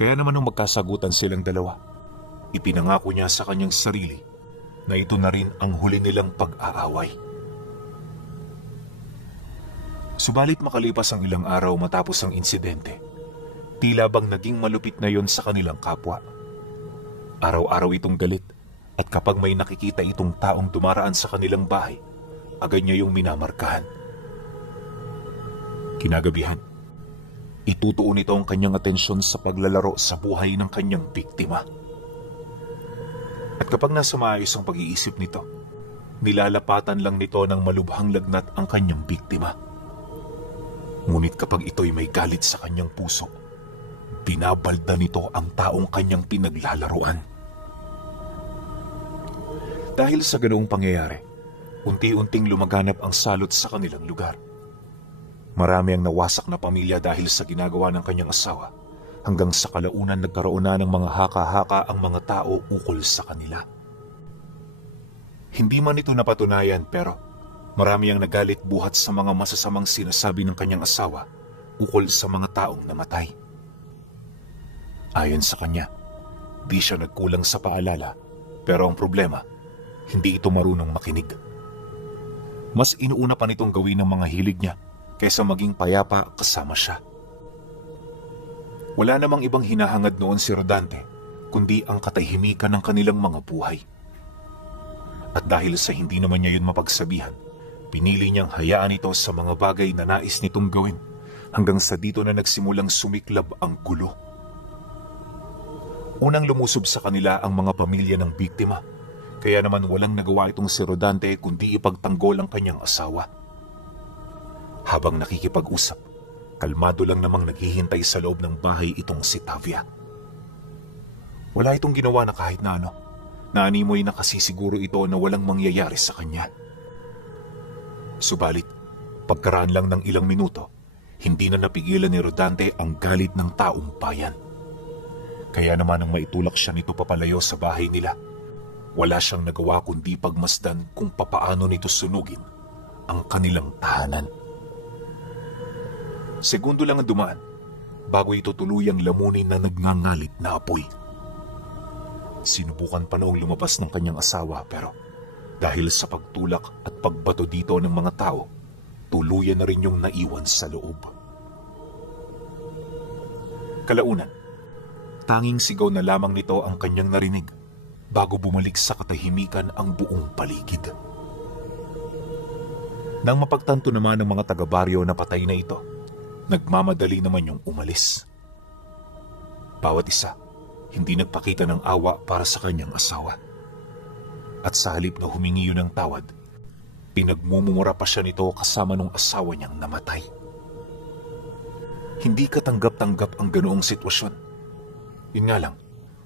Kaya naman nung magkasagutan silang dalawa, ipinangako niya sa kanyang sarili na ito na rin ang huli nilang pag-aaway. Subalit makalipas ang ilang araw matapos ang insidente, tila bang naging malupit na yon sa kanilang kapwa. Araw-araw itong galit at kapag may nakikita itong taong dumaraan sa kanilang bahay, agad niya yung minamarkahan. Kinagabihan, itutuon ito ang kanyang atensyon sa paglalaro sa buhay ng kanyang biktima. At kapag nasa maayos ang pag-iisip nito, nilalapatan lang nito ng malubhang lagnat ang kanyang biktima. Ngunit kapag ito'y may galit sa kanyang puso, binabalda nito ang taong kanyang pinaglalaruan. Dahil sa ganoong pangyayari, unti-unting lumaganap ang salot sa kanilang lugar. Marami ang nawasak na pamilya dahil sa ginagawa ng kanyang asawa, hanggang sa kalaunan nagkaroon na ng mga haka-haka ang mga tao ukol sa kanila. Hindi man ito napatunayan pero marami ang nagalit buhat sa mga masasamang sinasabi ng kanyang asawa ukol sa mga taong namatay. Ayon sa kanya, di siya nagkulang sa paalala, pero ang problema, hindi ito marunong makinig. Mas inuuna pa nitong gawin ng mga hilig niya kaysa maging payapa kasama siya. Wala namang ibang hinahangad noon si Rodante kundi ang katahimikan ng kanilang mga buhay. At dahil sa hindi naman niya yun mapagsabihan, pinili niyang hayaan ito sa mga bagay na nais nitong gawin hanggang sa dito na nagsimulang sumiklab ang gulo. Unang lumusob sa kanila ang mga pamilya ng biktima, kaya naman walang nagawa itong si Rodante kundi ipagtanggol ang kanyang asawa. Habang nakikipag-usap, kalmado lang namang naghihintay sa loob ng bahay itong si Tavia. Wala itong ginawa na kahit na ano. Naanimoy na kasi siguro ito na walang mangyayari sa kanya. Subalit, pagkaraan lang ng ilang minuto, hindi na napigilan ni Rodante ang galit ng taong bayan. Kaya naman nang maitulak siya nito papalayo sa bahay nila, wala siyang nagawa kundi pagmasdan kung papaano nito sunugin ang kanilang tahanan. Segundo lang ang dumaan bago ito tuluyang lamunin na nagngangalit na apoy. Sinubukan pa noong lumabas ng kanyang asawa pero dahil sa pagtulak at pagbato dito ng mga tao, tuluyan na rin yung naiwan sa loob. Kalaunan, tanging sigaw na lamang nito ang kanyang narinig bago bumalik sa katahimikan ang buong paligid. Nang mapagtanto naman ng mga taga-baryo na patay na ito, nagmamadali naman yung umalis. Bawat isa, hindi nagpakita ng awa para sa kanyang asawa. At sa halip na humingi yun ng tawad, pinagmumura pa siya nito kasama ng asawa niyang namatay. Hindi katanggap-tanggap ang ganoong sitwasyon. Yun nga lang,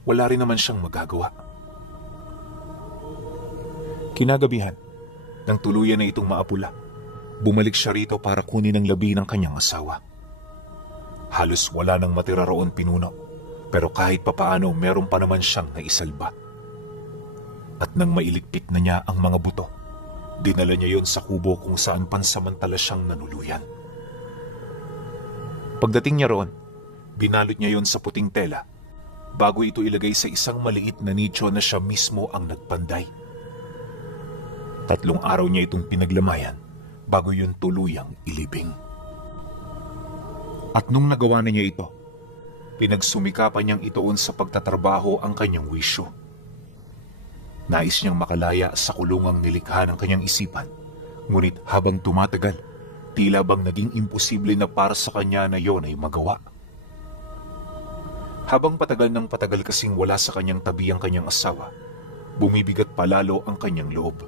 wala rin naman siyang magagawa. Kinagabihan, nang tuluyan na itong maapula, bumalik siya rito para kunin ang labi ng kanyang asawa. Halos wala nang matira roon pinuno, pero kahit papaano meron pa naman siyang naisalba. At nang mailigpit na niya ang mga buto, dinala niya yon sa kubo kung saan pansamantala siyang nanuluyan. Pagdating niya roon, binalot niya yon sa puting tela bago ito ilagay sa isang maliit na nicho na siya mismo ang nagpanday. 3 araw niya itong pinaglamayan bago yun tuluyang ilibing. At nung nagawa na niya ito, pinagsumikapan niyang ituon sa pagtatrabaho ang kanyang wisyo. Nais niyang makalaya sa kulungang nilikha ng kanyang isipan, ngunit habang tumatagal, tila bang naging imposible na para sa kanya na yon ay magawa. Habang patagal ng patagal kasing wala sa kanyang tabi ang kanyang asawa, bumibigat palalo ang kanyang loob.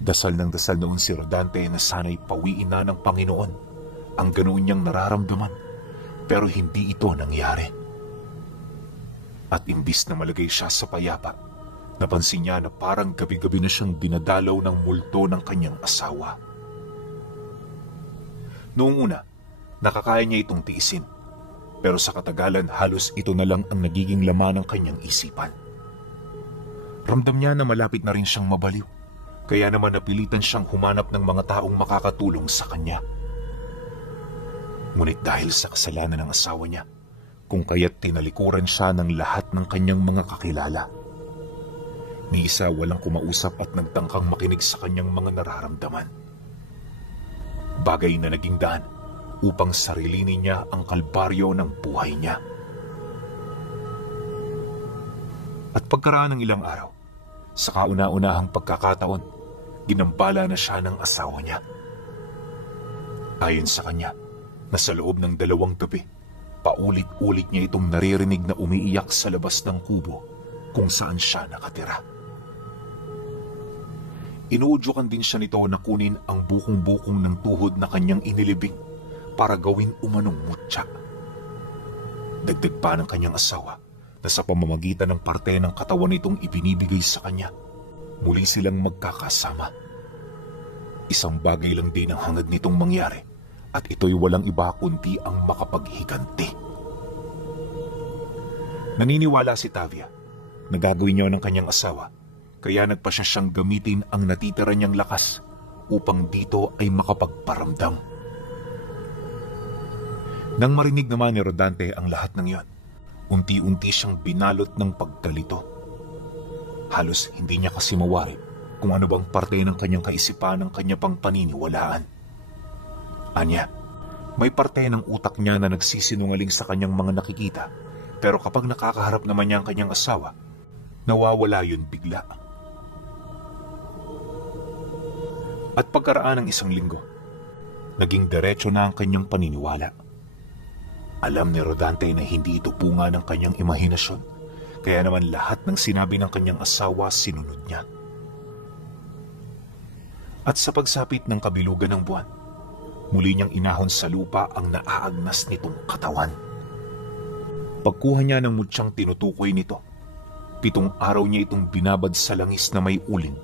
Dasal ng dasal noon si Rodante na sana'y pawiin na ng Panginoon ang ganoon niyang nararamdaman, pero hindi ito nangyari. At imbis na malagay siya sa payapa, napansin niya na parang gabi-gabi na siyang dinadalaw ng multo ng kanyang asawa. Noong una, nakakaya niya itong tiisin, pero sa katagalan halos ito na lang ang nagiging laman ng kanyang isipan. Ramdam niya na malapit na rin siyang mabaliw, kaya naman napilitan siyang humanap ng mga taong makakatulong sa kanya. Ngunit dahil sa kasalanan ng asawa niya, kung kaya't tinalikuran siya ng lahat ng kanyang mga kakilala. Ni isa walang kumausap at nagtangkang makinig sa kanyang mga nararamdaman. Bagay na naging daan upang sarilinin niya ang kalbaryo ng buhay niya. At pagkaraan ng ilang araw, sa kauna-unahang pagkakataon, ginambala na siya ng asawa niya. Ayon sa kanya, na sa loob ng 2 gabi, paulit-ulit niya itong naririnig na umiiyak sa labas ng kubo kung saan siya nakatira. Inuudyukan din siya nito na kunin ang bukong-bukong ng tuhod na kanyang inilibing para gawin umanong mutya. Dagdag pa ng kanyang asawa na sa pamamagitan ng parte ng katawan nitong ibinibigay sa kanya, muli silang magkakasama. Isang bagay lang din ang hangad nitong mangyari at ito'y walang iba kundi ang makapaghiganti. Naniniwala si Tavia na gagawin niya ng kanyang asawa, kaya nagpasya siyang gamitin ang natitira niyang lakas upang dito ay makapagparamdam. Nang marinig naman ni Rodante ang lahat ng iyon, unti-unti siyang binalot ng pagkalito. Halos hindi niya kasi mawari kung ano bang parte ng kanyang kaisipan ng kanya pang paniniwalaan. Anya, may parte ng utak niya na nagsisinungaling sa kanyang mga nakikita, pero kapag nakakaharap naman niya ang kanyang asawa, nawawala yun bigla. At pagkaraan ng 1 linggo, naging diretso na ang kanyang paniniwala. Alam ni Rodante na hindi ito bunga ng kanyang imahinasyon, kaya naman lahat ng sinabi ng kanyang asawa sinunod niya. At sa pagsapit ng kabilugan ng buwan, muli niyang inahon sa lupa ang naaagnas nitong katawan. Pagkuha niya ng mutyang tinutukoy nito, 7 araw niya itong binabad sa langis na may uling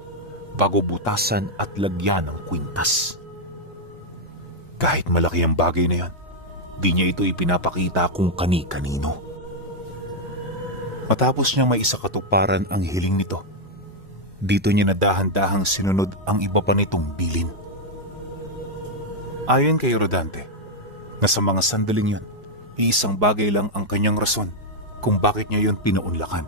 bago butasan at lagyan ng kwintas. Kahit malaki ang bagay na yan, di niya ito ipinapakita kung kani-kanino. Matapos niya may isa katuparan ang hiling nito, dito niya na dahan-dahang sinunod ang iba pa nitong bilin. Ayon kay Rodante, na sa mga sandaling yun, iisang bagay lang ang kanyang rason kung bakit niya yun pinaunlakan.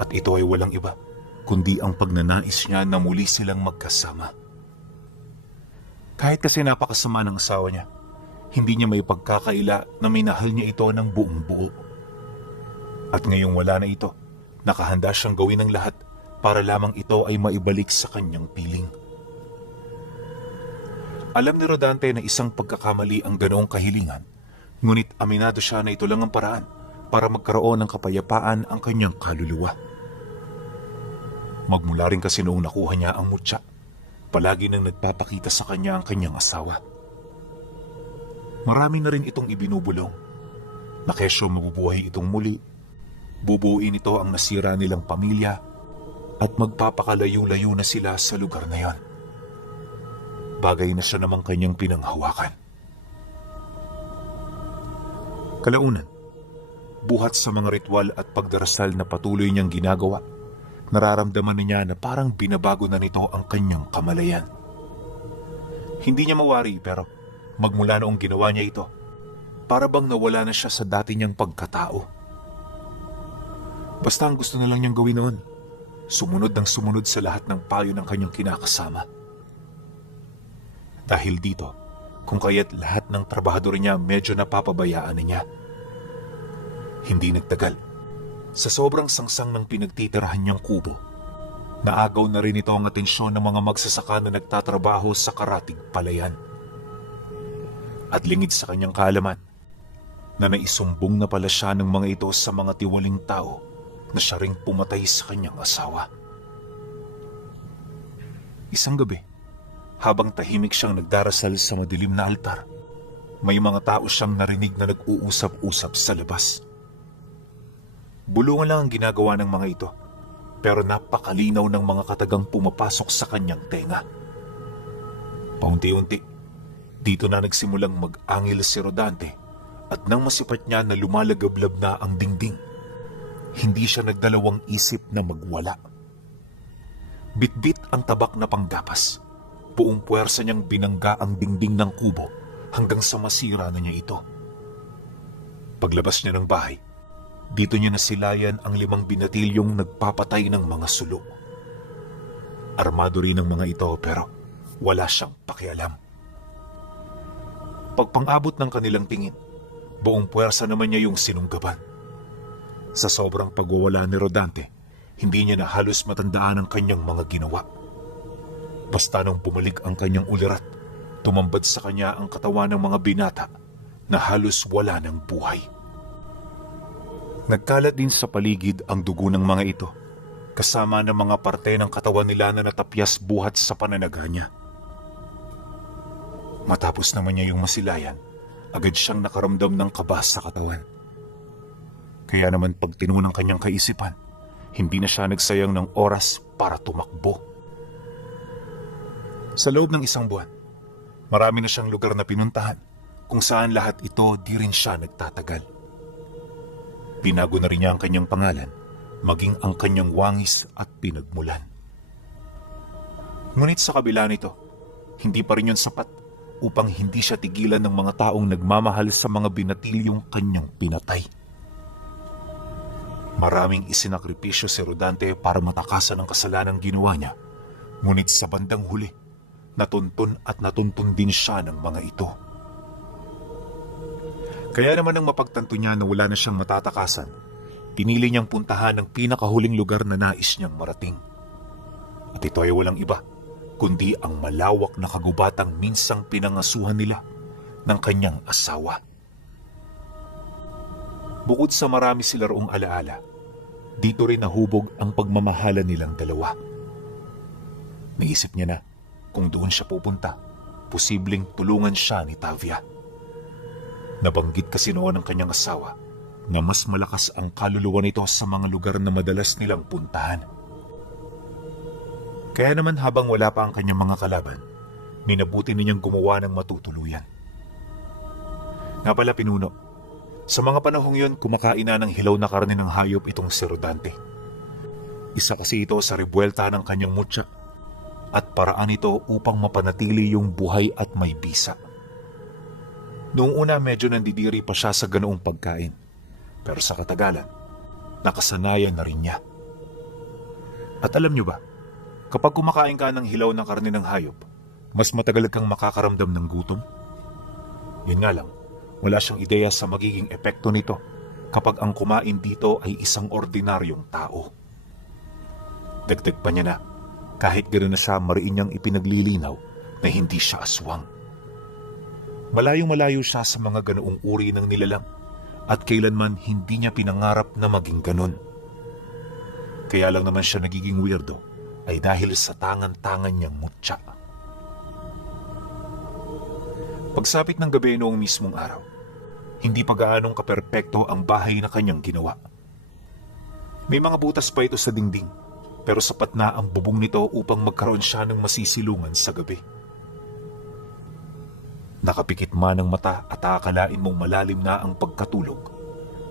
At ito ay walang iba, kundi ang pagnanais niya na muli silang magkasama. Kahit kasi napakasama ng asawa niya, hindi niya may pagkakaila na minahal niya ito ng buong buo. At ngayong wala na ito, nakahanda siyang gawin ng lahat para lamang ito ay maibalik sa kanyang piling. Alam ni Rodante na isang pagkakamali ang ganoong kahilingan, ngunit aminado siya na ito lang ang paraan para magkaroon ng kapayapaan ang kanyang kaluluwa. Magmula rin kasi noong nakuha niya ang mutya, palagi nang nagpapakita sa kanya ang kanyang asawa. Marami na rin itong ibinubulong. Na kesyo mabubuhay itong muli, bubuuin ito ang nasira nilang pamilya at magpapakalayo-layo na sila sa lugar na yon. Bagay na siya namang kanyang pinanghawakan. Kalaunan, buhat sa mga ritual at pagdarasal na patuloy niyang ginagawa, nararamdaman niya na parang binabago na nito ang kanyang kamalayan. Hindi niya mawari pero magmula noong ginawa niya ito, para bang nawala na siya sa dati niyang pagkatao. Basta ang gusto na lang niyang gawin noon, sumunod ng sumunod sa lahat ng payo ng kanyang kinakasama. Dahil dito, kung kaya't lahat ng trabahador niya medyo napapabayaan na niya. Hindi nagtagal, sa sobrang sangsang ng pinagtitirahan niyang kubo, naagaw na rin ito ang atensyon ng mga magsasaka na nagtatrabaho sa karatig palayan. At lingid sa kanyang kaalaman, na naisumbong na pala siya ng mga ito sa mga tiwaling tao na siya ring pumatay sa kanyang asawa. Isang gabi, habang tahimik siyang nagdarasal sa madilim na altar, may mga tao siyang narinig na nag-uusap-usap sa labas. Bulungan lang ang ginagawa ng mga ito, pero napakalinaw ng mga katagang pumapasok sa kanyang tenga. Paunti-unti, dito na nagsimulang mag-angil si Rodante at nang masipat niya na lumalagablab na ang dingding, hindi siya nagdalawang isip na magwala. Bitbit ang tabak na panggapas, buong puwersa niyang binangga ang dingding ng kubo hanggang sa masira na niya ito. Paglabas niya ng bahay, dito niya nasilayan ang 5 binatilyong nagpapatay ng mga sulo. Armado rin ang mga ito pero wala siyang pakialam. Pagpang-abot ng kanilang tingin, buong puwersa naman niya yung sinunggaban. Sa sobrang pagwawala ni Rodante, hindi niya na halos matandaan ang kanyang mga ginawa. Basta nung bumalik ang kanyang ulirat, tumambad sa kanya ang katawan ng mga binata na halos wala ng buhay. Nagkalat din sa paligid ang dugo ng mga ito, kasama ng mga parte ng katawan nila na natapyas buhat sa pananaga niya. Matapos naman niya yung masilayan, agad siyang nakaramdam ng kaba sa katawan. Kaya naman pag tinunang kanyang kaisipan, hindi na siya nagsayang ng oras para tumakbo. Sa loob ng 1 buwan, marami na siyang lugar na pinuntahan kung saan lahat ito di rin siya nagtatagal. Binago na rin niya ang kanyang pangalan, maging ang kanyang wangis at pinagmulan. Ngunit sa kabila nito, hindi pa rin yun sapat upang hindi siya tigilan ng mga taong nagmamahal sa mga binatilyong kanyang pinatay. Maraming isinakripisyo si Rodante para matakasan ang kasalanang ginawa niya, ngunit sa bandang huli, natuntun din siya ng mga ito. Kaya naman nang mapagtanto niya na wala na siyang matatakasan, pinili niyang puntahan ang pinakahuling lugar na nais niyang marating. At ito ay walang iba, kundi ang malawak na kagubatang minsang pinangasuhan nila ng kanyang asawa. Bukod sa marami sila roong alaala, dito rin nahubog ang pagmamahala nilang dalawa. Naisip niya na kung doon siya pupunta, posibleng tulungan siya ni Tavia. Nabanggit kasi noon ng kanyang asawa na mas malakas ang kaluluwa nito sa mga lugar na madalas nilang puntahan. Kaya naman habang wala pa ang kanyang mga kalaban, minabuti niyang gumawa ng matutuluyan. Nga pala pinuno, sa mga panahong yun kumakain na ng hilaw na karne ng hayop itong si Rodante. Isa kasi ito sa rebuelta ng kanyang mutya at paraan ito upang mapanatili yung buhay at may bisa. Noong una medyo nandidiri pa siya sa ganoong pagkain, pero sa katagalan, nakasanayan na rin niya. At alam niyo ba, kapag kumakain ka ng hilaw na karne ng hayop, mas matagal kang makakaramdam ng gutom? Yun nga lang, wala siyang ideya sa magiging epekto nito kapag ang kumain dito ay isang ordinaryong tao. Dagdag pa niya na, kahit gano'n na siya mariin niyang ipinaglilinaw na hindi siya aswang. Malayong-malayo siya sa mga ganoong uri ng nilalang at kailanman hindi niya pinangarap na maging ganon. Kaya lang naman siya nagiging weirdo ay dahil sa tangan-tangan niyang mutya. Pagsapit ng gabi noong mismong araw, hindi pa gaanong kaperpekto ang bahay na kanyang ginawa. May mga butas pa ito sa dingding, pero sapat na ang bubong nito upang magkaroon siya ng masisilungan sa gabi. Nakapikit man ang mata at akalain mong malalim na ang pagkatulog,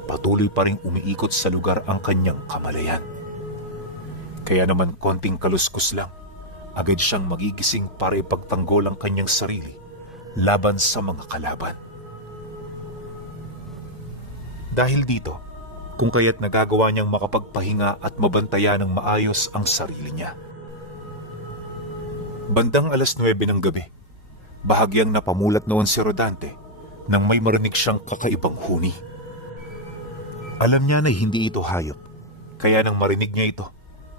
patuloy pa rin umiikot sa lugar ang kanyang kamalayan. Kaya naman konting kaluskos lang, agad siyang magigising para ipagtanggol ang kanyang sarili laban sa mga kalaban. Dahil dito, kung kaya't nagagawa niyang makapagpahinga at mabantayan ng maayos ang sarili niya. Bandang 9:00 ng gabi, bahagyang napamulat noon si Rodante nang may marinig siyang kakaibang huni. Alam niya na hindi ito hayop, kaya nang marinig niya ito,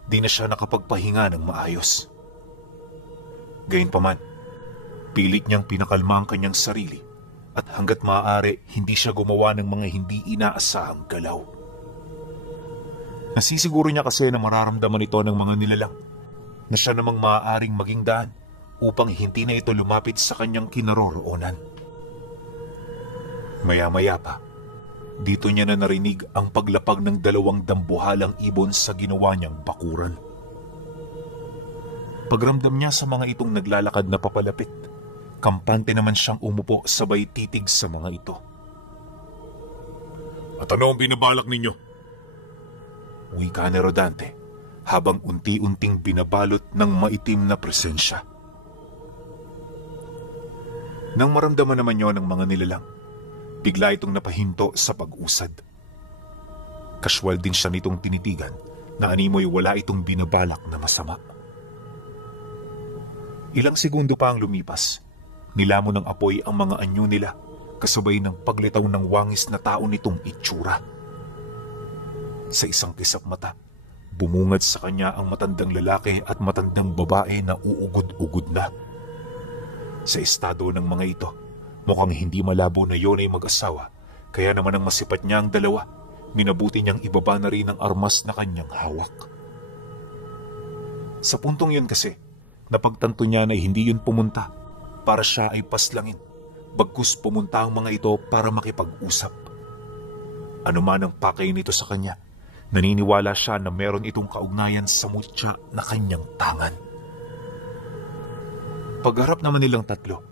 di na siya nakapagpahinga ng maayos. Gayunpaman, pilit niyang pinakalma ang kanyang sarili at hanggat maaari hindi siya gumawa ng mga hindi inaasahang galaw. Nasisiguro niya kasi na mararamdaman ito ng mga nilalang na siya namang maaaring maging daan upang hindi na ito lumapit sa kanyang kinaroroonan. Maya-maya pa, dito niya na narinig ang paglapag ng 2 dambuhalang ibon sa ginawa niyang bakuran. Pagramdam niya sa mga itong naglalakad na papalapit, kampante naman siyang umupo sabay titig sa mga ito. At ano ang binabalak ninyo? Wika ni Rodante habang unti-unting binabalot ng maitim na presensya. Nang maramdaman naman yon ng mga nilalang, Bigla itong napahinto sa pag-usad. Kaswal din siya nitong tinitigan na animoy wala itong binabalak na masama. Ilang segundo pa ang lumipas. Nilamon ng apoy ang mga anyo nila kasabay ng paglitaw ng wangis na tao nitong itsura. Sa isang kisap mata, bumungad sa kanya ang matandang lalaki at matandang babae na uugod-ugod na. Sa estado ng mga ito, mukhang hindi malabo na yun ay mag-asawa, kaya naman ang masipat niya ang dalawa, minabuti niyang ibaba na rin ang armas na kanyang hawak. Sa puntong yun kasi, napagtanto niya na hindi yun pumunta para siya ay paslangin, bagkus pumunta ang mga ito para makipag-usap. Ano man ang pakay nito sa kanya, naniniwala siya na meron itong kaugnayan sa mutya na kanyang tangan. Pagharap naman nilang tatlo,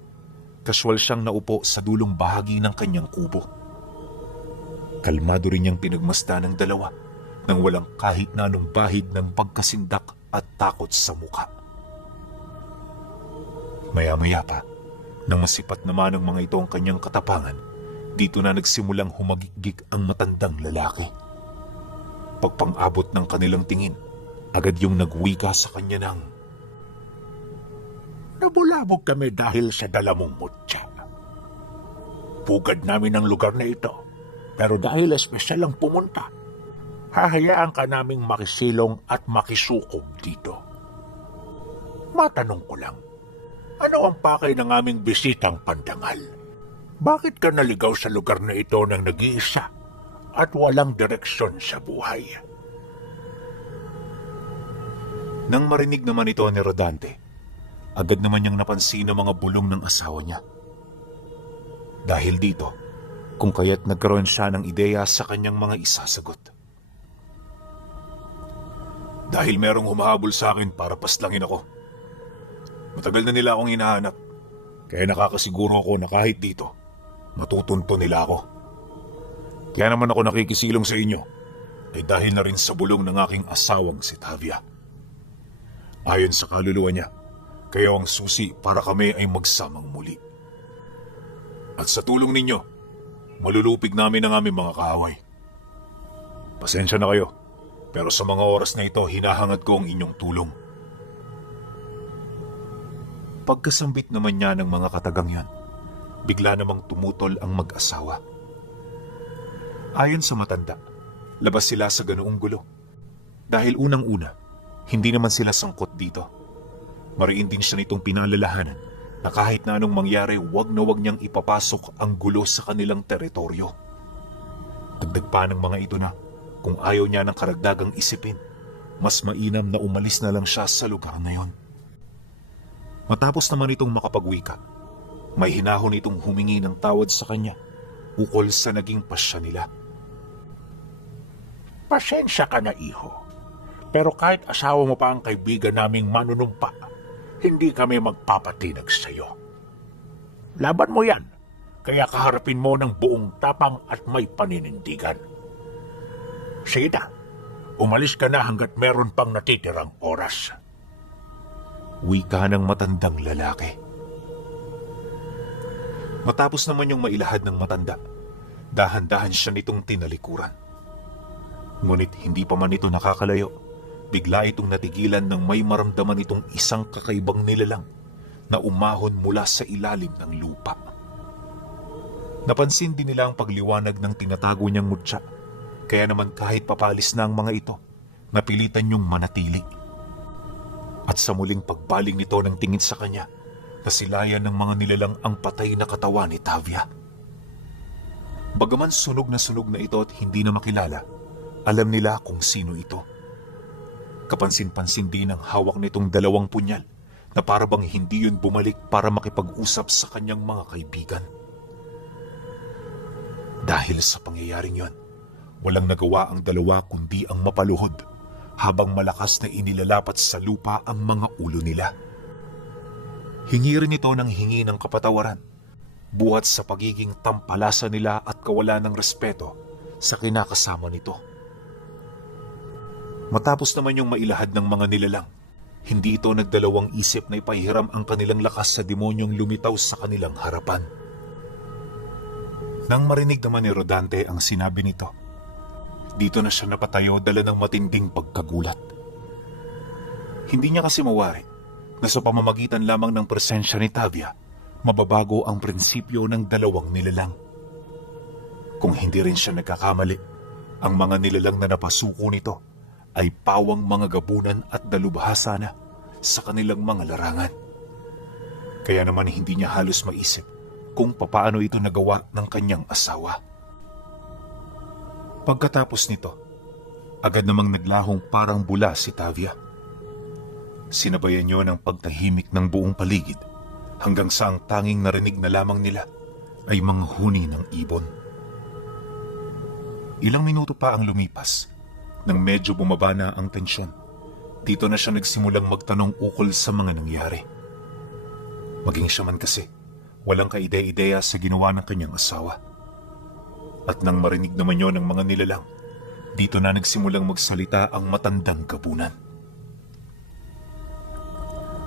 kaswal siyang naupo sa dulong bahagi ng kanyang kubo. Kalmado rin niyang pinagmasdan ng dalawa nang walang kahit na anong bahid ng pagkasindak at takot sa muka. Maya-maya pa, nang masipat naman ng mga ito ang kanyang katapangan, dito na nagsimulang humagigik ang matandang lalaki. Pagpang-abot ng kanilang tingin, agad yung nagwika sa kanya ng, "Nabulabog kami dahil sa dala mong mutya. Pugad namin ang lugar na ito, pero dahil espesyal ang pumunta, hahayaan ka naming makisilong at makisukob dito. Matanong ko lang, ano ang pakay ng aming bisitang pandangal? Bakit ka naligaw sa lugar na ito ng nag-iisa at walang direksyon sa buhay?" Nang marinig naman ito ni Rodante, agad naman niyang napansin ang mga bulong ng asawa niya. Dahil dito, kung kaya't nagkaroon siya ng ideya sa kanyang mga isasagot. "Dahil merong humahabol sa akin para paslangin ako. Matagal na nila akong hinahanap, kaya nakakasiguro ako na kahit dito, matutunto nila ako. Kaya naman ako nakikisilong sa inyo, ay dahil na rin sa bulong ng aking asawang si Tavia. Ayon sa kaluluwa niya, kayo ang susi para kami ay magsamang muli. At sa tulong ninyo, malulupig namin ang aming mga kaaway. Pasensya na kayo, pero sa mga oras na ito, hinahangad ko ang inyong tulong." Pagkasambit naman niya ng mga katagang yan, bigla namang tumutol ang mag-asawa. Ayon sa matanda, labas sila sa ganoong gulo. Dahil unang-una, hindi naman sila sangkot dito. Mariin din siya nitong pinalalahanan na kahit na anong mangyari, wag na wag niyang ipapasok ang gulo sa kanilang teritoryo. Dagdag pa ng mga ito na kung ayaw niya ng karagdagang isipin, mas mainam na umalis na lang siya sa lugar na yon. Matapos naman itong makapagwika, may hinahon itong humingi ng tawad sa kanya ukol sa naging pasya nila. "Pasensya ka na, iho. Pero kahit asawa mo pa ang kaibigan naming manunumpa, hindi kami magpapatinag sa iyo. Laban mo yan, kaya kaharapin mo ng buong tapang at may paninindigan. Sige na, umalis ka na hanggat meron pang natitirang oras." Wika ng matandang lalaki. Matapos naman yung mailahad ng matanda, dahan-dahan siya nitong tinalikuran. Ngunit hindi pa man ito nakakalayo, bigla itong natigilan nang may maramdaman itong isang kakaibang nilalang na umahon mula sa ilalim ng lupa. Napansin din nila ang pagliwanag ng tinatago niyang mutya, kaya naman kahit papalis na ang mga ito, napilitan niyong manatili. At sa muling pagbaling nito ng tingin sa kanya, nasilayan ng mga nilalang ang patay na katawan ni Tavia. Bagaman sunog na ito at hindi na makilala, alam nila kung sino ito. Kapansin-pansin din ang hawak nitong 2 punyal na para bang hindi yun bumalik para makipag-usap sa kanyang mga kaibigan. Dahil sa pangyayaring yon, walang nagawa ang dalawa kundi ang mapaluhod habang malakas na inilalapat sa lupa ang mga ulo nila. Hingi rin ito ng hingi ng kapatawaran, buhat sa pagiging tampalasa nila at kawalan ng respeto sa kinakasama nito. Matapos naman yung mailahad ng mga nilalang, hindi ito nagdalawang isip na ipahiram ang kanilang lakas sa demonyong lumitaw sa kanilang harapan. Nang marinig naman ni Rodante ang sinabi nito, dito na siya napatayo dala ng matinding pagkagulat. Hindi niya kasi mawari na sa pamamagitan lamang ng presensya ni Tavia, mababago ang prinsipyo ng dalawang nilalang. Kung hindi rin siya nagkakamali, ang mga nilalang na napasuko nito ay pawang mga gabunan at dalubhasa na sa kanilang mga larangan. Kaya naman hindi niya halos maisip kung papaano ito nagawa ng kanyang asawa. Pagkatapos nito, agad namang naglahong parang bula si Tavia. Sinabayan niyo ng pagtahimik ng buong paligid hanggang sa ang tanging narinig na lamang nila ay mga huni ng ibon. Ilang minuto pa ang lumipas nang medyo bumaba na ang tensyon. Dito na siya nagsimulang magtanong ukol sa mga nangyari. Maging siya man kasi, walang kaide-ideya sa ginawa ng kanyang asawa. At nang marinig naman yun ng mga nilalang, dito na nagsimulang magsalita ang matandang gabunan.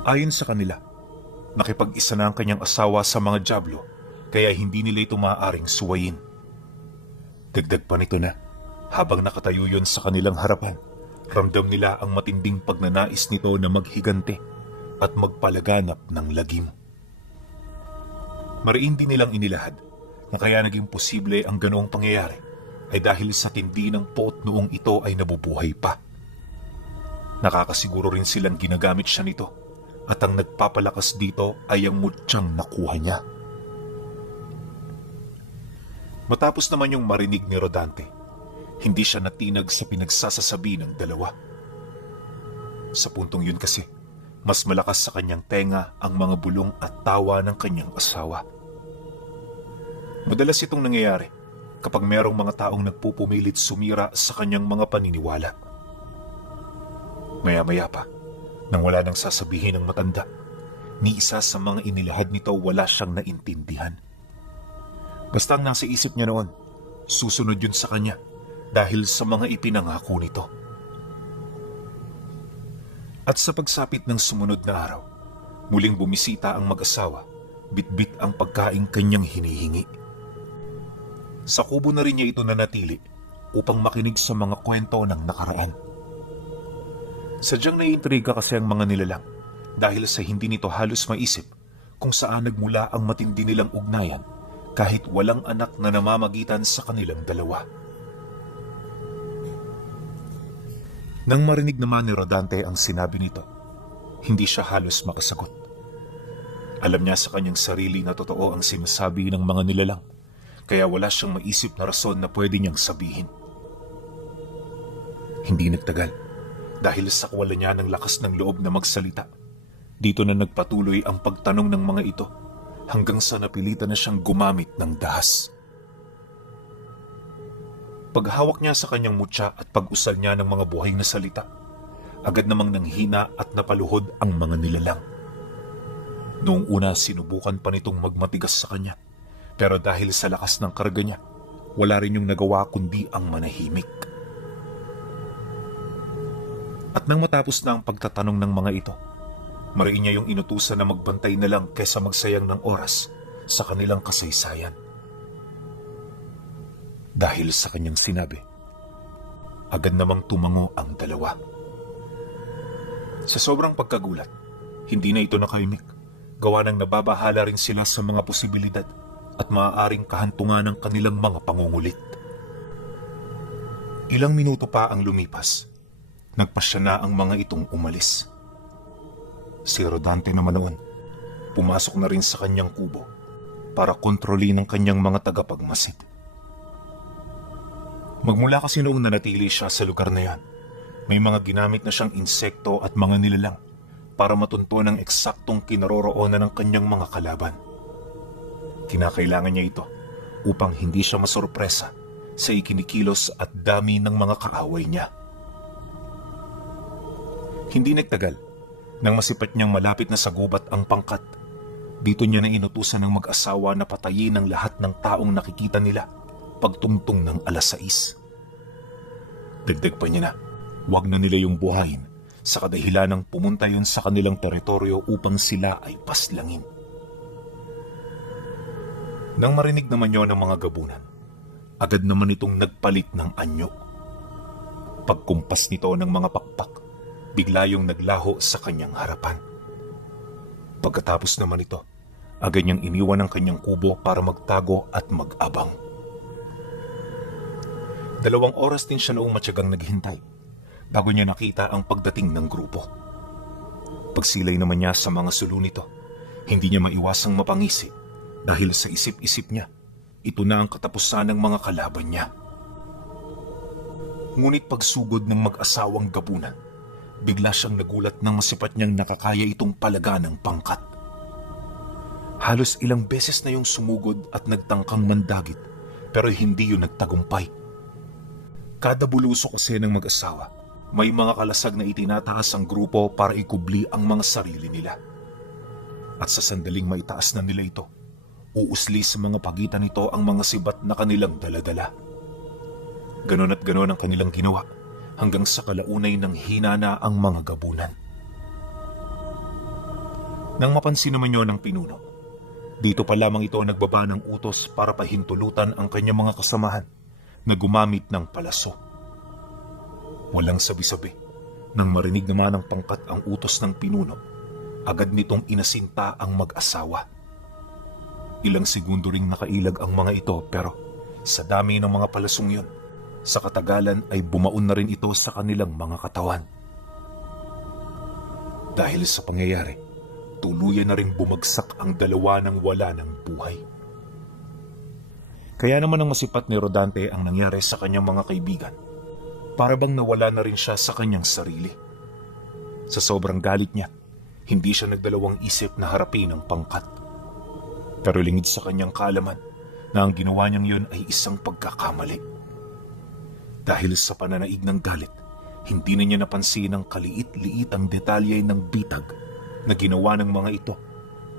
Ayon sa kanila, nakipag-isa na ang kanyang asawa sa mga dyablo kaya hindi nila ito maaaring suwayin. Dagdag pa nito na, habang nakatayo yun sa kanilang harapan, ramdam nila ang matinding pagnanais nito na maghigante at magpalaganap ng lagim. Mariin din nilang inilahad na kaya naging posible ang ganoong pangyayari ay dahil sa tindi ng poot noong ito ay nabubuhay pa. Nakakasiguro rin silang ginagamit siya nito at ang nagpapalakas dito ay ang mutsyang nakuha niya. Matapos naman yung marinig ni Rodante, hindi siya natinag sa pinagsasasabi ng dalawa. Sa puntong yun kasi, mas malakas sa kanyang tenga ang mga bulong at tawa ng kanyang asawa. Madalas itong nangyayari kapag merong mga taong nagpupumilit sumira sa kanyang mga paniniwala. Maya-maya pa, nang wala nang sasabihin ng matanda, ni isa sa mga inilahad nito wala siyang naintindihan. Basta ang nasa isip niya noon, susunod yun sa kanya dahil sa mga ipinangako nito. At sa pagsapit ng sumunod na araw, muling bumisita ang mag-asawa, bitbit ang pagkaing kanyang hinihingi. Sa kubo na rin niya ito nanatili upang makinig sa mga kwento ng nakaraan. Sadyang naiintriga kasi ang mga nilalang dahil sa hindi nito halos maisip kung saan nagmula ang matindi nilang ugnayan kahit walang anak na namamagitan sa kanilang dalawa. Nang marinig naman ni Rodante ang sinabi nito, hindi siya halos makasagot. Alam niya sa kanyang sarili na totoo ang sinasabi ng mga nilalang, kaya wala siyang maisip na rason na pwede niyang sabihin. Hindi nagtagal, dahil sa kawalan niya ng lakas ng loob na magsalita, dito na nagpatuloy ang pagtanong ng mga ito hanggang sa napilitan na siyang gumamit ng dahas. Paghawak niya sa kanyang mutya at pag-usal niya ng mga buhay na salita, agad namang nanghina at napaluhod ang mga nilalang. Noong una sinubukan pa nitong magmatigas sa kanya, pero dahil sa lakas ng karga niya, wala rin yung nagawa kundi ang manahimik. At nang matapos na ang pagtatanong ng mga ito, mariin niya yung inutusan na magbantay na lang kaysa magsayang ng oras sa kanilang kasaysayan. Dahil sa kanyang sinabi, agad namang tumango ang dalawa. Sa sobrang pagkagulat, hindi na ito nakaimik, gawa ng nababahala rin sila sa mga posibilidad at maaaring kahantungan ng kanilang mga pangungulit. Ilang minuto pa ang lumipas, nagpasya na ang mga itong umalis. Si Rodante naman noon, pumasok na rin sa kanyang kubo para kontrolin ang kanyang mga tagapagmasid. Magmula kasi noong nanatili siya sa lugar na yan, may mga ginamit na siyang insekto at mga nilalang para matunto ng eksaktong kinaroroonan ng kanyang mga kalaban. Kinakailangan niya ito upang hindi siya masorpresa sa ikinikilos at dami ng mga kaaway niya. Hindi nagtagal, nang masipat niyang malapit na sa gubat ang pangkat, dito niya na inutusan ng mag-asawa na patayin ang lahat ng taong nakikita nila pagtungtong ng 6:00. Dagdag pa niya na, huwag na nila yung buhayin sa kadahilan ng pumunta yun sa kanilang teritoryo upang sila ay paslangin. Nang marinig naman yon ng mga gabunan, agad naman itong nagpalit ng anyo. Pagkumpas nito ng mga pakpak, bigla yung naglaho sa kanyang harapan. Pagkatapos naman ito, agad niyang iniwan ang kanyang kubo para magtago at mag-abang. 2 oras din siya noong matyagang naghintay bago niya nakita ang pagdating ng grupo. Pagsilay naman niya sa mga sulo nito, hindi niya maiwasang mapangisi dahil sa isip-isip niya, ito na ang katapusan ng mga kalaban niya. Ngunit pagsugod ng mag-asawang gabunan, bigla siyang nagulat nang masipat niyang nakakaya itong palaga ng pangkat. Halos ilang beses na yung sumugod at nagtangkang mandagit pero hindi yun nagtagumpay. Kada bulusok kasi ng mag-asawa, may mga kalasag na itinataas ang grupo para ikubli ang mga sarili nila. At sa sandaling maitaas na nila ito, uusli sa mga pagitan nito ang mga sibat na kanilang daladala. Ganon at ganon ang kanilang ginawa hanggang sa kalaunay ng hina na ang mga gabunan. Nang mapansin naman yun ng pinuno, dito pa lamang ito nagbaba ng utos para pahintulutan ang kanyang mga kasamahan na gumamit ng palaso. Walang sabi-sabi, nang marinig naman ng pangkat ang utos ng pinuno, agad nitong inasinta ang mag-asawa. Ilang segundo ring nakailag ang mga ito pero sa dami ng mga palasong yun, sa katagalan ay bumaon na rin ito sa kanilang mga katawan. Dahil sa pangyayari, tuluyan na rin bumagsak ang dalawa ng wala ng buhay. Kaya naman ang masipat ni Rodante ang nangyari sa kanyang mga kaibigan. Para bang nawala na rin siya sa kanyang sarili. Sa sobrang galit niya, hindi siya nagdalawang isip na harapin ang pangkat. Pero lingid sa kanyang kaalaman na ang ginawa niyang yun ay isang pagkakamali. Dahil sa pananaig ng galit, hindi na niya napansin ang kaliit-liit ang detalye ng bitag na ginawa ng mga ito,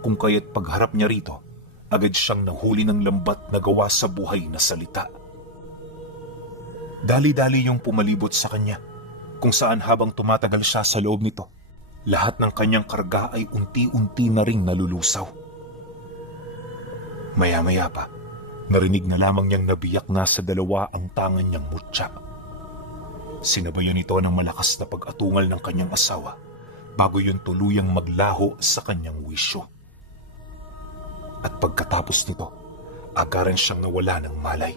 kung kaya't pagharap niya rito, agad siyang nahuli ng lambat na gawa sa buhay na salita. Dali-dali yung pumalibot sa kanya, kung saan habang tumatagal siya sa loob nito, lahat ng kanyang karga ay unti-unti na ring nalulusaw. Maya-maya pa, narinig na lamang niyang nabiyak na sa dalawa ang tangan niyang mutya. Sinabayan ito ng malakas na pag-atungal ng kanyang asawa bago yun tuluyang maglaho sa kanyang wisyo. At pagkatapos nito, agaran siyang nawala ng malay.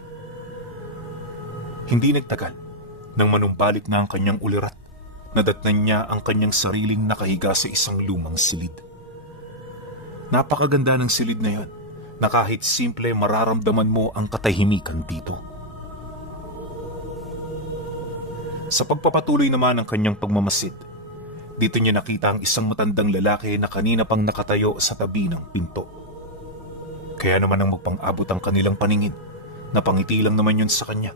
Hindi nagtagal, nang manumbalik na ang kanyang ulirat, nadatnan niya ang kanyang sariling nakahiga sa isang lumang silid. Napakaganda ng silid na yon, na kahit simple mararamdaman mo ang katahimikan dito. Sa pagpapatuloy naman ng kanyang pagmamasid, dito niya nakita ang isang matandang lalaki na kanina pang nakatayo sa tabi ng pinto. Kaya naman ang magpang-abot ang kanilang paningin, napangiti lang naman yun sa kanya,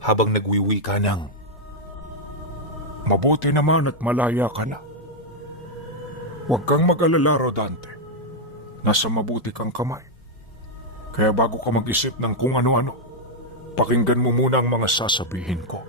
habang nagwiwi ka ng, "Mabuti naman at malaya ka na. Huwag kang mag-alala, Rodante. Nasa mabuti kang kamay. Kaya bago ka mag-isip ng kung ano-ano, pakinggan mo muna ang mga sasabihin ko.